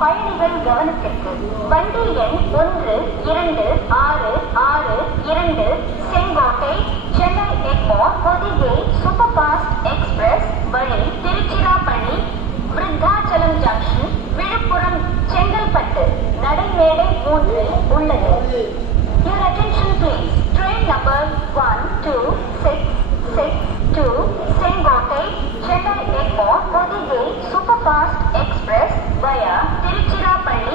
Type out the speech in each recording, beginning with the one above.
பயணிகள் கவனத்திற்கு வண்டி எண் 126662 Sengottai Chennai Egmore Pothigai super fast express வழி திருச்சிராப்பள்ளி விருத்தாச்சலம் ஜங்ஷன் விழுப்புரம் செங்கல்பட்டு நடைமேடை 3 உள்ளது. Your attention please. Train number 1266 Sengottai Chennai Egmore Pothigai super fast express via Tiruchirappalli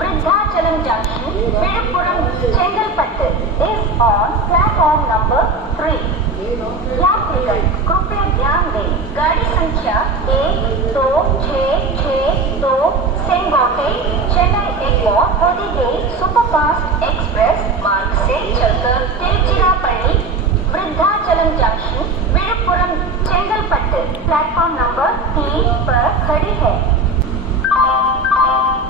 Virudhachalam junction Villupuram Chengalpattu is on platform number 3. यात्रीगण कृपया ध्यान दें, गाड़ी संख्या 1266 Sengottai Chennai Egmore Pothigai super fast express मार्ग से चलकर Tiruchirappalli Vriddhachalam junction Villupuram Chengalpattu platform number 3 पर खड़ी है.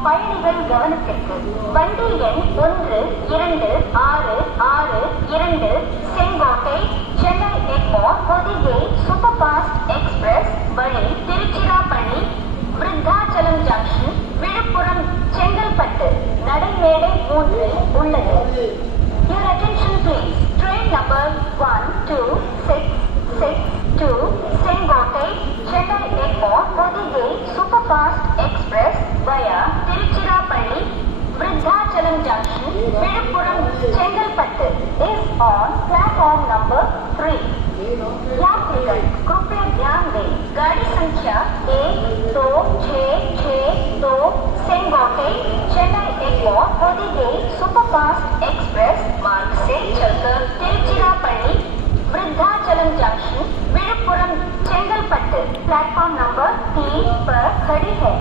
பயணிகள் கவனத்திற்கு வண்டி எண் 126662 Sengottai Chennai Egmore Pothigai super fast express வழி திருச்சிராப்பள்ளி விருத்தாச்சலம் ஜங்ஷன் விழுப்புரம் செங்கல்பட்டு நடைமேடை 3 உள்ளது. Your attention please. Train number 1266 Sengottai Chennai Egmore Pothigai super fast express via Tiruchirappalli Virudhachalam junction Villupuram Chengalpattu is on platform number 3. यात्रीगण कृपया ध्यान दें, गाड़ी संख्या 1266 Sengottai Chennai Egmore Pothigai super fast express मार्ग से चलकर Tiruchirappalli Vriddhachalam junction Villupuram Chengalpattu platform number 3 पर खड़ी है.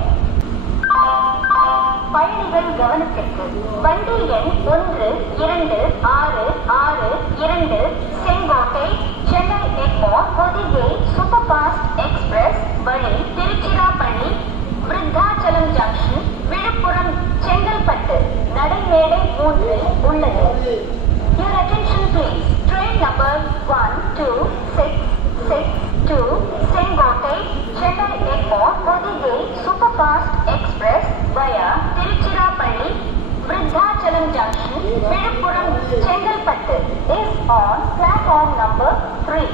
பயணிகள் கவனத்திற்கு வண்டி எண் 126662 Sengottai Chennai Egmore Pothigai super fast express வழி திருச்சிராப்பள்ளி விருத்தாச்சலம் ஜங்ஷன் விழுப்புரம் செங்கல்பட்டு நடைமேடை 3 உள்ளது. Your attention please. Train number 1266 Sengottai Chennai Egmore Pothigai super fast express via Tiruchirappalli Virudhachalam junction Villupuram Chengalpattu is on platform number 3.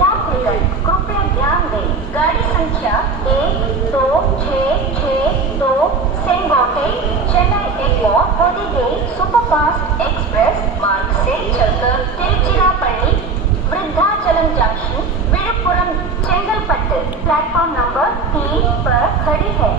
यात्रीगण कृपया ध्यान दें, गाड़ी संख्या 1266 Sengottai Chennai Egmore Pothigai super fast express मार्ग से चलकर Tiruchirappalli Vriddhachalam junction Villupuram Chengalpattu platform number 3 पर खड़ी है.